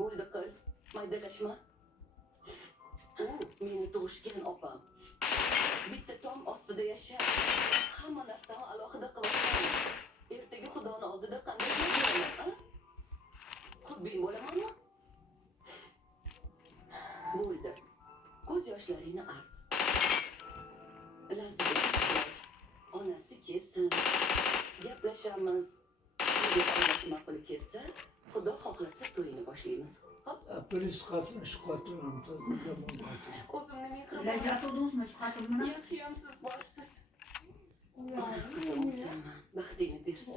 bo'ldi qil, maydalashma. U meni tug'ishgan opam. Bitta tom ostida yashab, hamma narsani alohida qilaman. Ertaga Xudoni oldida qanday bo'laman, a? Xudding bo'lamanmi? Bo'ldi. Ko'z yoshlaringni art. Lazzat. Onasi kelsin. Gaplashamiz. Agar onasi ma'qul kelsa, Xudo xohlasa to'yini boshlaymiz. Hop. Polis qatını şu qatını tutalım. O'zimni mehribon. Lazzat oldingizmi shu xotinni? Yaxshiyam siz borsiz. Baxtingni bersin.